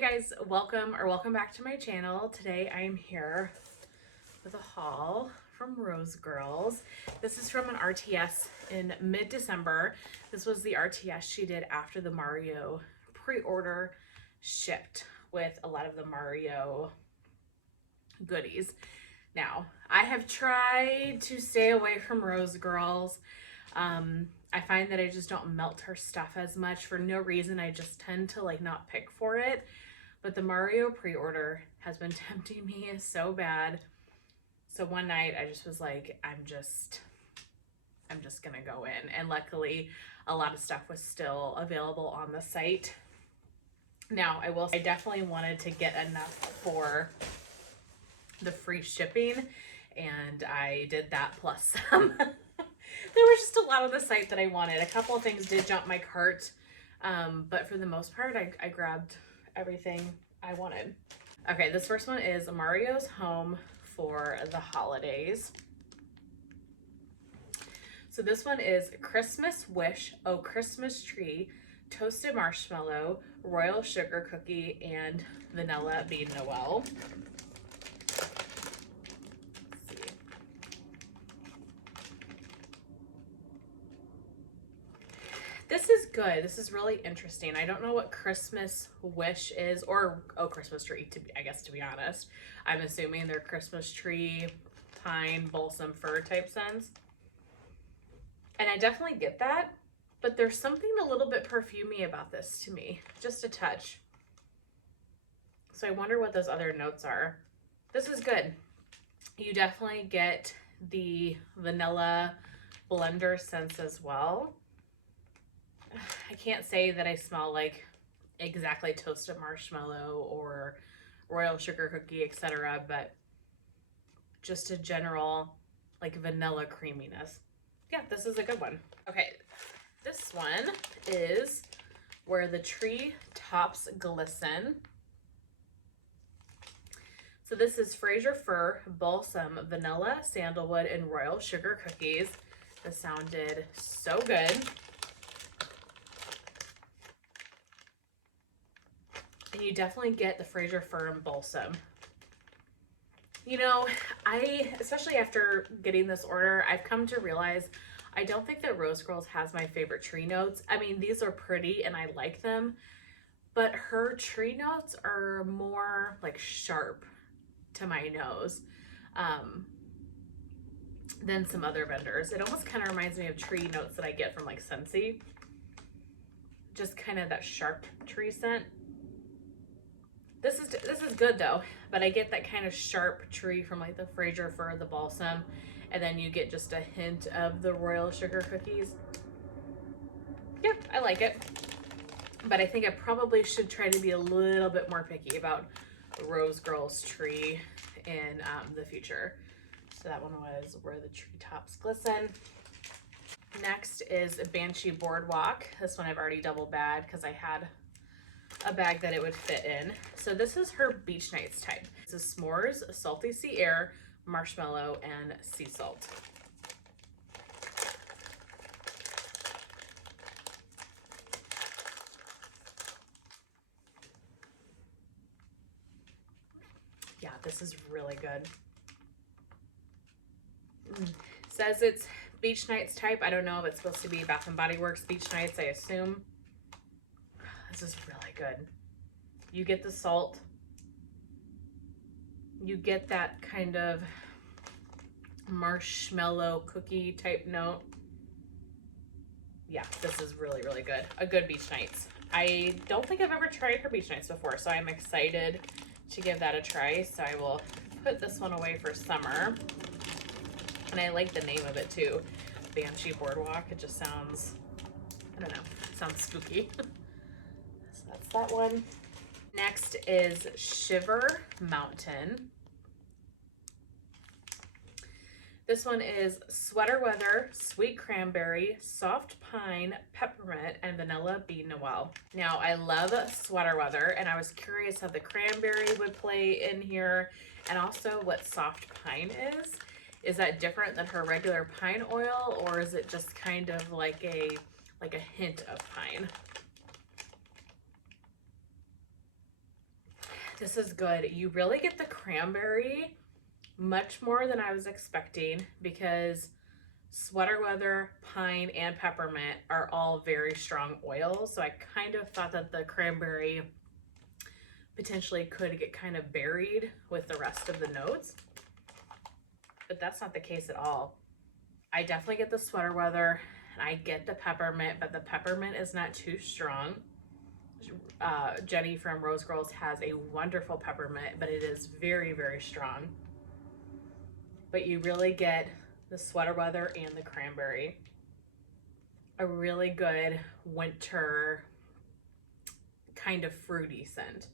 guys, welcome back to my channel. Today I am here with a haul from Rose Girls. This is from an RTS in mid-December. This was the RTS she did after the Mario pre-order shipped with a lot of the Mario goodies. Now, I have tried to stay away from Rose Girls. I find that I just don't melt her stuff as much for no reason. I just tend to not pick for it. But the Mario pre-order has been tempting me so bad. So one night I just was like, I'm just gonna go in. And luckily a lot of stuff was still available on the site. Now I definitely wanted to get enough for the free shipping, and I did that plus some. There was just a lot on the site that I wanted. A couple of things did jump my cart, but for the most part, I grabbed everything I wanted. Okay, this first one is Mario's Home for the Holidays. So this one is Christmas Wish, Oh Christmas Tree, Toasted Marshmallow, Royal Sugar Cookie, and Vanilla Bean Noel. This is good. This is really interesting. I don't know what Christmas Wish is, or Oh Christmas Tree, I guess, to be honest. I'm assuming they're Christmas tree, pine, balsam fir type scents. And I definitely get that, but there's something a little bit perfumey about this to me. Just a touch. So I wonder what those other notes are. This is good. You definitely get the vanilla blender scents as well. I can't say that I smell like exactly toasted marshmallow or royal sugar cookie, etc., but just a general vanilla creaminess. Yeah, this is a good one. Okay, this one is Where the Tree Tops Glisten. So this is Fraser Fir, Balsam, Vanilla, Sandalwood, and Royal Sugar Cookies. This sounded so good. And you definitely get the Fraser Fir and Balsam. You know, especially after getting this order, I've come to realize I don't think that Rose Girls has my favorite tree notes. I mean, these are pretty and I like them, but her tree notes are more sharp to my nose than some other vendors. It almost kind of reminds me of tree notes that I get from Scentsy. Just kind of that sharp tree scent. This is good though, but I get that kind of sharp tree from the Fraser Fir, the Balsam, and then you get just a hint of the Royal Sugar Cookies. Yeah, I like it, but I think I probably should try to be a little bit more picky about Rose Girls tree in the future. So that one was Where the Treetops Glisten. Next is Banshee Boardwalk. This one I've already double bagged because I had a bag that it would fit in. So this is her Beach Nights type. This is s'mores, salty sea air, marshmallow, and sea salt. Yeah, this is really good. Says it's Beach Nights type. I don't know if it's supposed to be Bath and Body Works Beach Nights, I assume. This is really good. You get the salt. You get that kind of marshmallow cookie type note. Yeah, this is really, really good. A good Beach Nights. I don't think I've ever tried her Beach Nights before, so I'm excited to give that a try. So I will put this one away for summer. And I like the name of it too. Banshee Boardwalk. It just sounds, I don't know, sounds spooky. So that's that one. Next is Shiver Mountain. This one is Sweater Weather, Sweet Cranberry, Soft Pine, Peppermint, and Vanilla Bean Noel. Now, I love Sweater Weather, and I was curious how the cranberry would play in here, and also what soft pine is. Is that different than her regular pine oil, or is it just kind of like a hint of pine? This is good. You really get the cranberry much more than I was expecting because sweater weather, pine, and peppermint are all very strong oils. So I kind of thought that the cranberry potentially could get kind of buried with the rest of the notes, but that's not the case at all. I definitely get the sweater weather and I get the peppermint, but the peppermint is not too strong. Jenny from Rose Girls has a wonderful peppermint, but it is very, very strong. But you really get the sweater weather and the cranberry. A really good winter kind of fruity scent.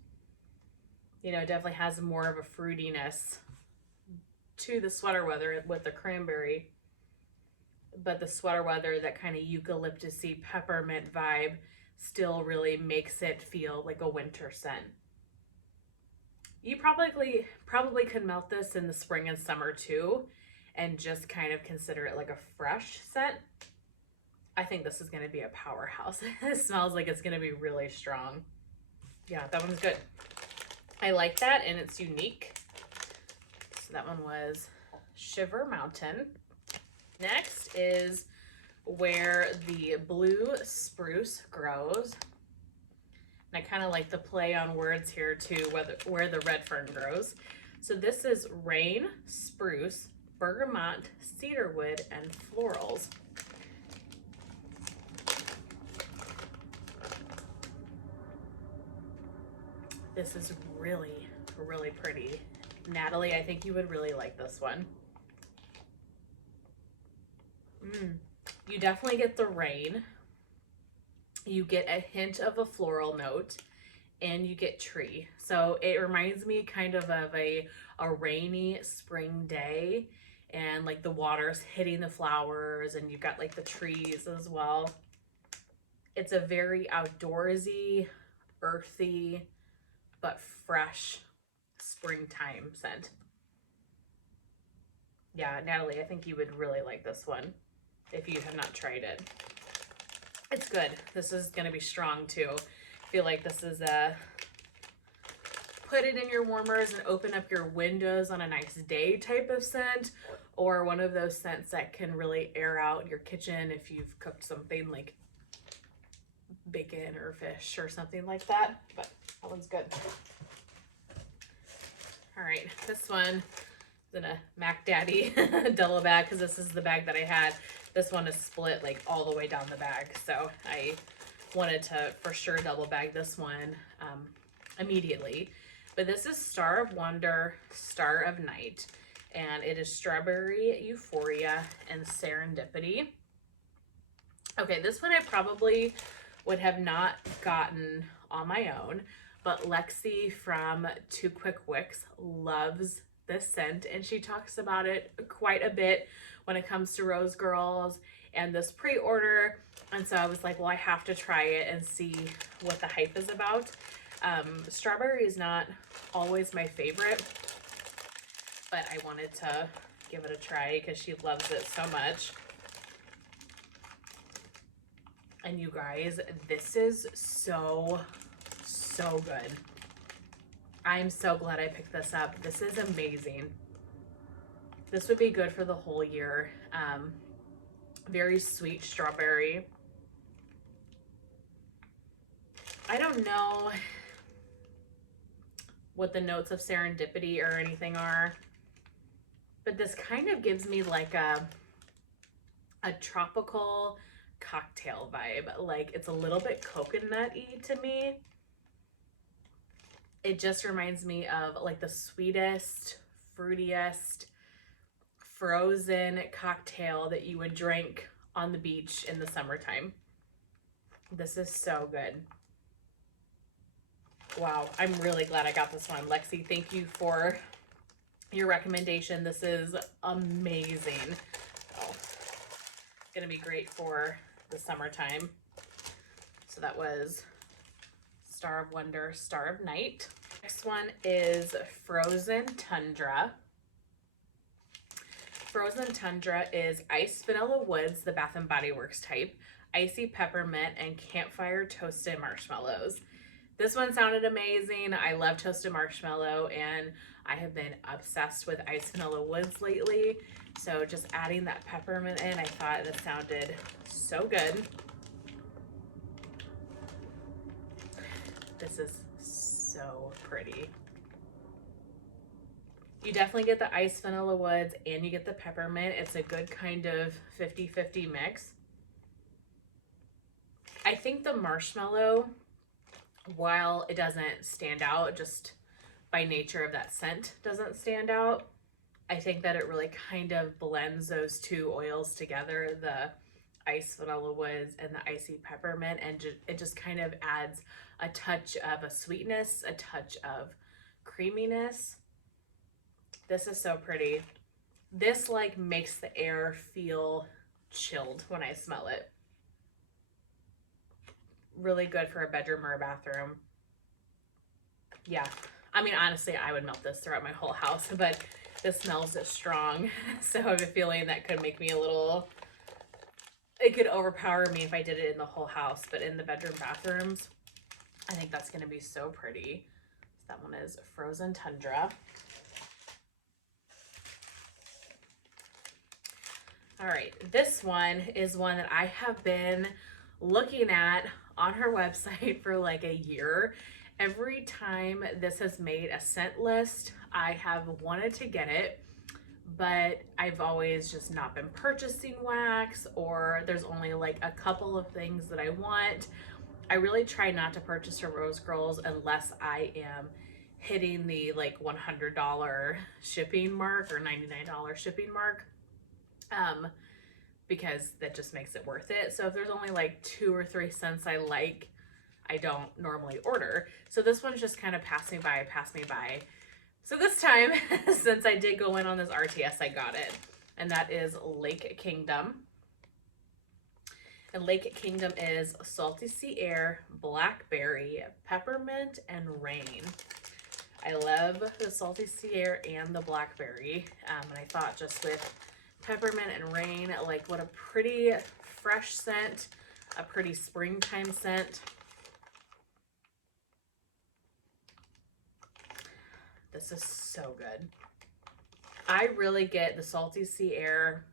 You know, it definitely has more of a fruitiness to the sweater weather with the cranberry, but the sweater weather, that kind of eucalyptusy peppermint vibe, still really makes it feel like a winter scent. You probably could melt this in the spring and summer too, and just kind of consider it like a fresh scent. I think this is going to be a powerhouse. It smells like it's going to be really strong. Yeah, that one's good. I like that, and it's unique. So that one was Shiver Mountain. Next is Where the Blue Spruce Grows. And I kind of like the play on words here too, where the red fern grows. So this is rain, spruce, bergamot, cedarwood, and florals. This is really, really pretty. Natalie, I think you would really like this one. You definitely get the rain. You get a hint of a floral note, and you get tree. So it reminds me kind of a rainy spring day, and like the water's hitting the flowers, and you've got like the trees as well. It's a very outdoorsy, earthy, but fresh springtime scent. Yeah, Natalie, I think you would really like this one if you have not tried it. It's good. This is going to be strong too. I feel like this is a put it in your warmers and open up your windows on a nice day type of scent, or one of those scents that can really air out your kitchen if you've cooked something like bacon or fish or something like that. But that one's good. All right, this one is in a Mac Daddy double bag because this is the bag that I had. This one is split like all the way down the bag, so I wanted to for sure double bag this one immediately. But this is Star of Wonder, Star of Night, and it is Strawberry Euphoria and Serendipity. Okay, this one I probably would have not gotten on my own, but Lexi from Two Quick Wicks loves this scent, and she talks about it quite a bit when it comes to Rose Girls and this pre-order. And so I was like, well, I have to try it and see what the hype is about. Strawberry is not always my favorite, but I wanted to give it a try because she loves it so much. And you guys, this is so good. I'm so glad I picked this up. This is amazing. This would be good for the whole year. Very sweet strawberry. I don't know what the notes of serendipity or anything are, but this kind of gives me like a tropical cocktail vibe. Like it's a little bit coconut-y to me. It just reminds me of like the sweetest, fruitiest, frozen cocktail that you would drink on the beach in the summertime. This is so good. Wow, I'm really glad I got this one. Lexi, thank you for your recommendation. This is amazing. Oh, gonna be great for the summertime. So that was Star of Wonder, Star of Night. Next one is Frozen Tundra. Frozen Tundra is Ice Vanilla Woods, the Bath & Body Works type, Icy Peppermint, and Campfire Toasted Marshmallows. This one sounded amazing. I love toasted marshmallow, and I have been obsessed with iced vanilla woods lately. So just adding that peppermint in, I thought this sounded so good. This is so pretty. You definitely get the iced vanilla woods and you get the peppermint. It's a good kind of 50-50 mix. I think the marshmallow, while it doesn't stand out, just by nature of that scent doesn't stand out, I think that it really kind of blends those two oils together, the iced vanilla woods and the icy peppermint, and it just kind of adds a touch of a sweetness, a touch of creaminess. This is so pretty. This like makes the air feel chilled when I smell it. Really good for a bedroom or a bathroom. Yeah, I mean, honestly, I would melt this throughout my whole house, but this smells strong. So I have a feeling that could make me a little, it could overpower me if I did it in the whole house, but in the bedroom, bathrooms, I think that's gonna be so pretty. That one is Frozen Tundra. All right, this one is one that I have been looking at on her website for like a year. Every time this has made a scent list, I have wanted to get it, but I've always just not been purchasing wax, or there's only like a couple of things that I want. I really try not to purchase from Rose Girls unless I am hitting the like $100 shipping mark or $99 shipping mark. Because that just makes it worth it. So if there's only like 2 or 3 cents I like, I don't normally order. So this one's just kind of passed me by. So this time, since I did go in on this RTS, I got it. And that is Lake Kingdom. And Lake Kingdom is salty sea air, blackberry, peppermint, and rain. I love the salty sea air and the blackberry. And I thought just with peppermint and rain, like what a pretty fresh scent, a pretty springtime scent. This is so good. I really get the salty sea air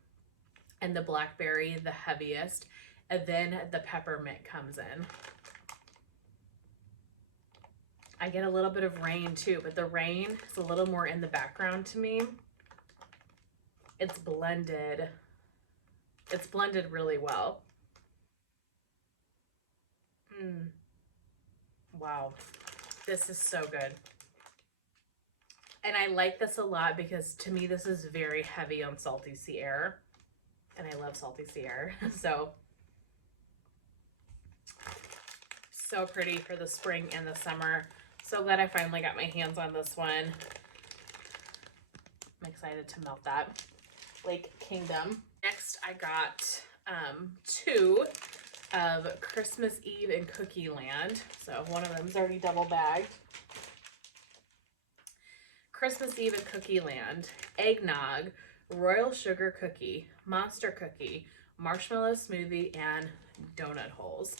and the blackberry the heaviest, and then the peppermint comes in. I get a little bit of rain too, but the rain is a little more in the background to me. It's blended really well. Wow, this is so good. And I like this a lot because to me this is very heavy on salty sea air, and I love salty sea air. So pretty for the spring and the summer. So glad I finally got my hands on this one. I'm excited to melt that. Lake Kingdom. Next, I got 2 of Christmas Eve and Cookie Land. So one of them's already double bagged. Christmas Eve and Cookie Land, eggnog, royal sugar cookie, monster cookie, marshmallow smoothie, and donut holes.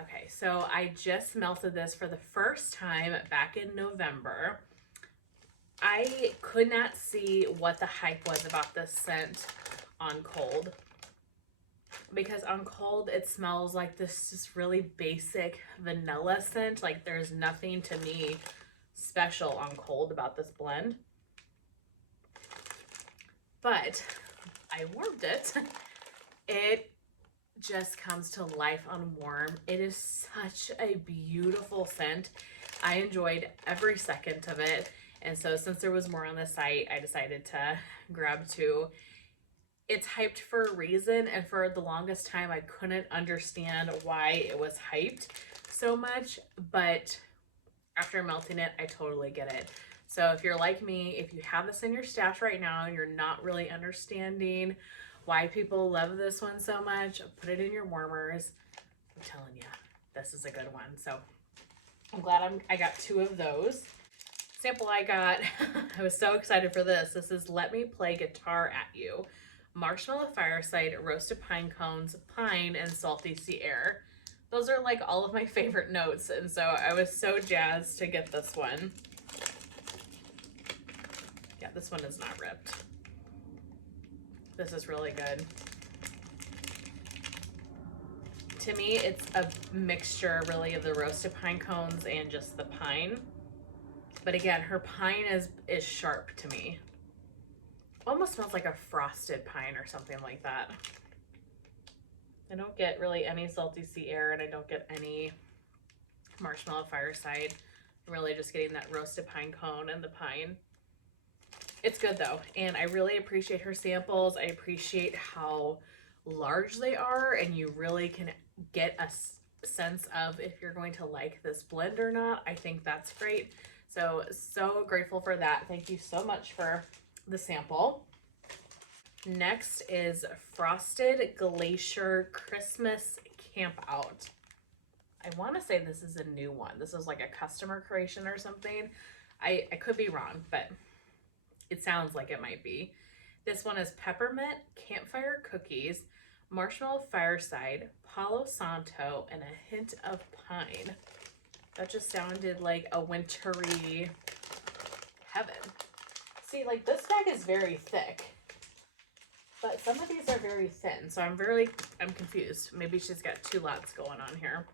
Okay, so I just melted this for the first time back in November. I could not see what the hype was about this scent on cold, because on cold it smells like this just really basic vanilla scent. Like there's nothing to me special on cold about this blend. But I warmed it. It just comes to life on warm. It is such a beautiful scent. I enjoyed every second of it. And so since there was more on the site, I decided to grab 2. It's hyped for a reason, and for the longest time I couldn't understand why it was hyped so much, but after melting it, I totally get it. So if you're like me, if you have this in your stash right now and you're not really understanding why people love this one so much, put it in your warmers. I'm telling you, this is a good one. So I'm glad I got 2 of those. Sample I got, I was so excited for this. This is Let Me Play Guitar at You. Marshmallow Fireside, roasted pine cones, pine, and salty sea air. Those are like all of my favorite notes, and so I was so jazzed to get this one. Yeah, this one is not ripped. This is really good. To me, it's a mixture really of the roasted pine cones and just the pine. But again, her pine is sharp to me. Almost smells like a frosted pine or something like that. I don't get really any salty sea air, and I don't get any Marshmallow Fireside. I'm really just getting that roasted pine cone and the pine. It's good though, and I really appreciate her samples. I appreciate how large they are, and you really can get a sense of if you're going to like this blend or not. I think that's great. So grateful for that. Thank you so much for the sample. Next is Frosted Glacier Christmas Camp Out. I want to say this is a new one. This is like a customer creation or something. I could be wrong, but it sounds like it might be. This one is peppermint, campfire cookies, Marshmallow Fireside, Palo Santo, and a hint of pine. That just sounded like a wintry heaven. See, like this bag is very thick, but some of these are very thin, so I'm confused. Maybe she's got two lots going on here.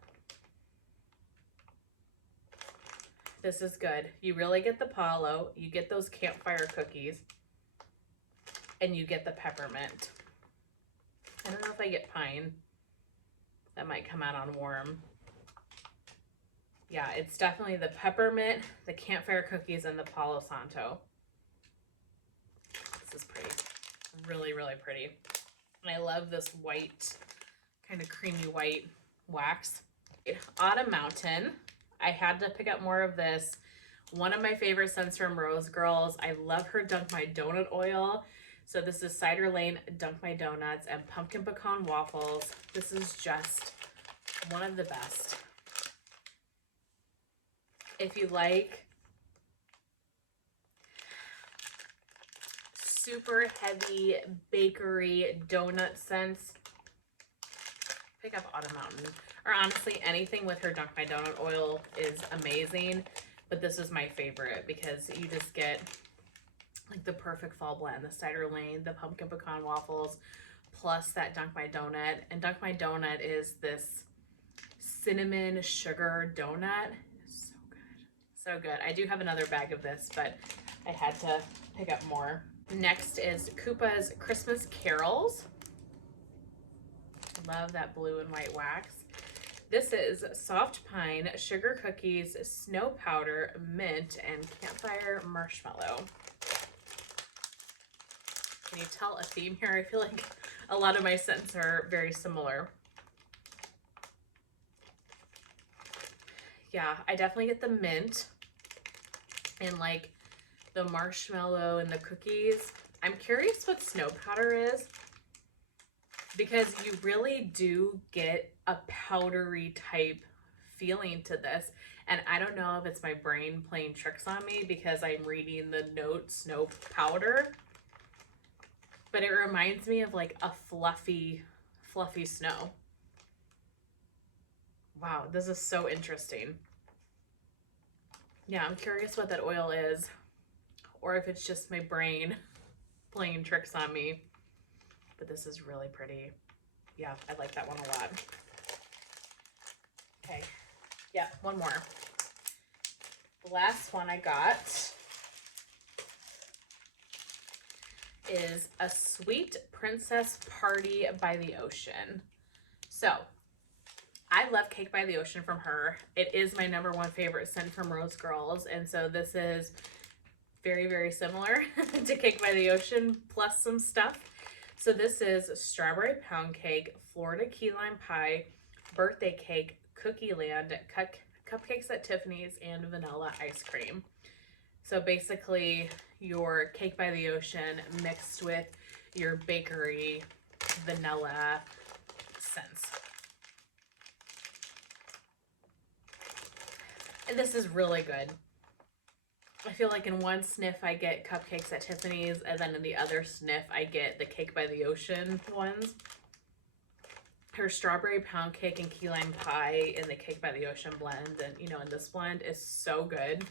This is good. You really get the Palo, you get those campfire cookies, and you get the peppermint. I don't know if I get pine. That might come out on warm. Yeah, it's definitely the peppermint, the campfire cookies, and the Palo Santo. This is pretty. Really, really pretty. And I love this white, kind of creamy white wax. Autumn Mountain. I had to pick up more of this. One of my favorite scents from Rose Girls. I love her Dunk My Donut oil. So this is Cider Lane Dunk My Donuts and Pumpkin Pecan Waffles. This is just one of the best. If you like super heavy bakery donut scents, pick up Autumn Mountain. Or honestly, anything with her Dunk My Donut oil is amazing. But this is my favorite because you just get like the perfect fall blend. The Cider Lane, the Pumpkin Pecan Waffles, plus that Dunk My Donut. And Dunk My Donut is this cinnamon sugar donut. So good. So good. I do have another bag of this, but I had to pick up more. Next is Koopa's Christmas Carols. Love that blue and white wax. This is soft pine, sugar cookies, snow powder, mint, and campfire marshmallow. Can you tell a theme here? I feel like a lot of my scents are very similar. Yeah, I definitely get the mint and like the marshmallow and the cookies. I'm curious what snow powder is, because you really do get a powdery type feeling to this. And I don't know if it's my brain playing tricks on me because I'm reading the note snow powder, but it reminds me of like a fluffy snow. Wow, this is so interesting. Yeah, I'm curious what that oil is, or if it's just my brain playing tricks on me. But this is really pretty. Yeah, I like that one a lot. Okay, yeah, one more. The last one I got is a Sweet Princess Party by the Ocean. So, I love Cake by the Ocean from her. It is my #1 favorite scent from Rose Girls, and so this is very, very similar to Cake by the Ocean plus some stuff. So this is strawberry pound cake, Florida key lime pie, birthday cake, cookie land, cupcakes at Tiffany's, and vanilla ice cream. So basically your Cake by the Ocean mixed with your bakery vanilla scents. And this is really good. I feel like in one sniff I get cupcakes at Tiffany's, and then in the other sniff I get the Cake by the Ocean ones. her strawberry pound cake and key lime pie in the Cake by the Ocean blend, and you know, in this blend is so good.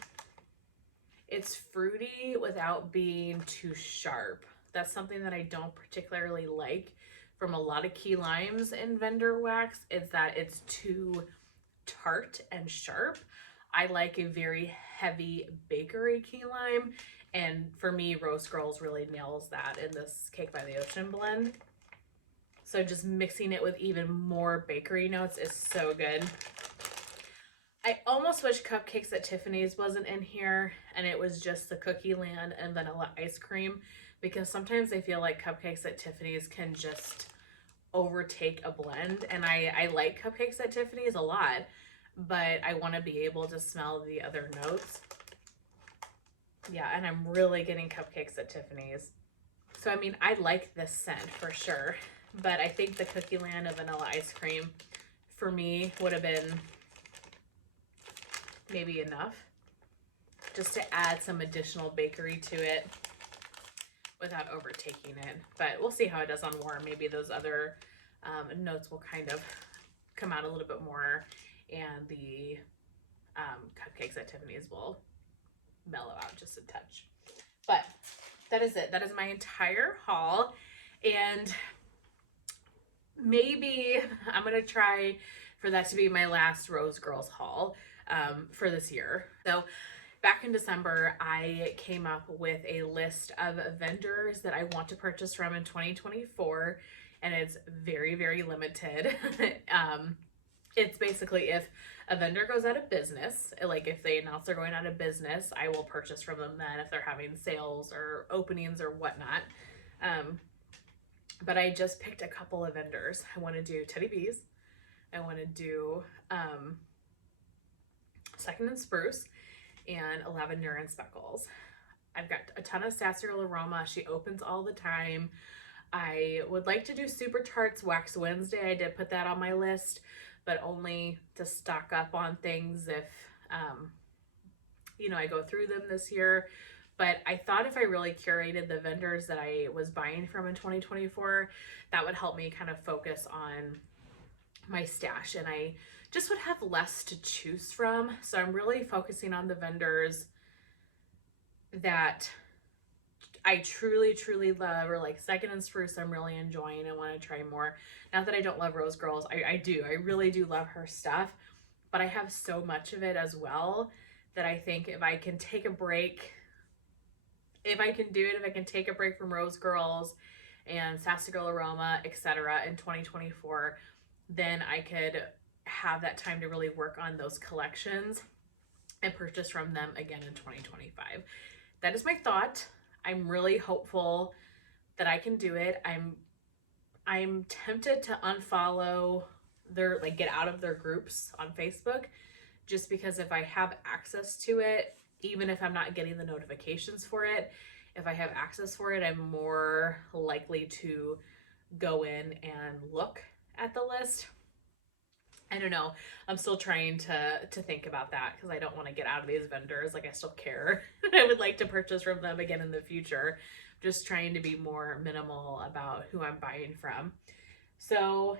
It's fruity without being too sharp. That's something that I don't particularly like from a lot of key limes in vendor wax, is that it's too tart and sharp. I like a very heavy bakery key lime, and for me, Rose Girls really nails that in this Cake by the Ocean blend. So just mixing it with even more bakery notes is so good. I almost wish Cupcakes at Tiffany's wasn't in here and it was just the cookie land and vanilla ice cream, because sometimes I feel like Cupcakes at Tiffany's can just overtake a blend, and I like Cupcakes at Tiffany's a lot, but I want to be able to smell the other notes. Yeah, and I'm really getting Cupcakes at Tiffany's. So I mean, I like this scent for sure, but I think the Cookie Land of vanilla ice cream for me would have been maybe enough just to add some additional bakery to it without overtaking it. But we'll see how it does on warm. Maybe those other notes will kind of come out a little bit more, and the Cupcakes at Tiffany's will mellow out just a touch. But that is it. That is my entire haul, and maybe I'm gonna try for that to be my last Rose Girls haul for this year. So back in December, I came up with a list of vendors that I want to purchase from in 2024, and it's very, very limited. It's basically if a vendor goes out of business, like if they announce they're going out of business, I will purchase from them then if they're having sales or openings or whatnot. But I just picked a couple of vendors. I want to do Teddy Bees. I want to do Second and Spruce, and Lavender and Speckles. I've got a ton of Sassy Girl Aroma. She opens all the time. I would like to do Super Tarts Wax Wednesday. I did put that on my list, but only to stock up on things if, you know, I go through them this year. But I thought if I really curated the vendors that I was buying from in 2024, that would help me kind of focus on my stash, and I just would have less to choose from. So I'm really focusing on the vendors that I truly, truly love, or like Second and Spruce I'm really enjoying and want to try more. Not that I don't love Rose Girls. I do. I really do love her stuff, but I have so much of it as well that I think if I can take a break, if I can do it, if I can take a break from Rose Girls and Sassy Girl Aroma, etc. in 2024, then I could have that time to really work on those collections and purchase from them again in 2025. That is my thought. I'm really hopeful that I can do it. I'm tempted to unfollow their, like, get out of their groups on Facebook, just because if I have access to it, even if I'm not getting the notifications for it, if I have access for it, I'm more likely to go in and look at the list. I don't know. I'm still trying to think about that, because I don't want to get out of these vendors. Like, I still care. I would like to purchase from them again in the future. Just trying to be more minimal about who I'm buying from. So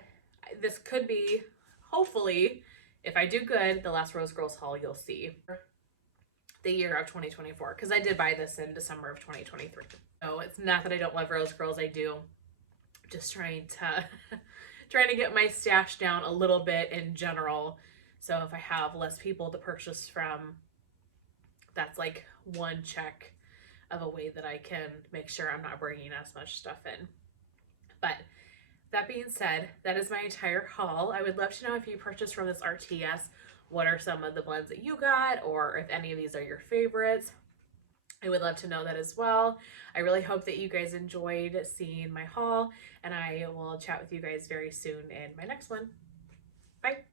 this could be, hopefully, if I do good, the last Rose Girls haul you'll see the year of 2024, because I did buy this in December of 2023. So it's not that I don't love Rose Girls. I do. Just trying to get my stash down a little bit in general. So if I have less people to purchase from, that's like one check of a way that I can make sure I'm not bringing as much stuff in. But that being said, that is my entire haul. I would love to know if you purchased from this RTS, what are some of the blends that you got, or if any of these are your favorites. I would love to know that as well. I really hope that you guys enjoyed seeing my haul, and I will chat with you guys very soon in my next one. Bye.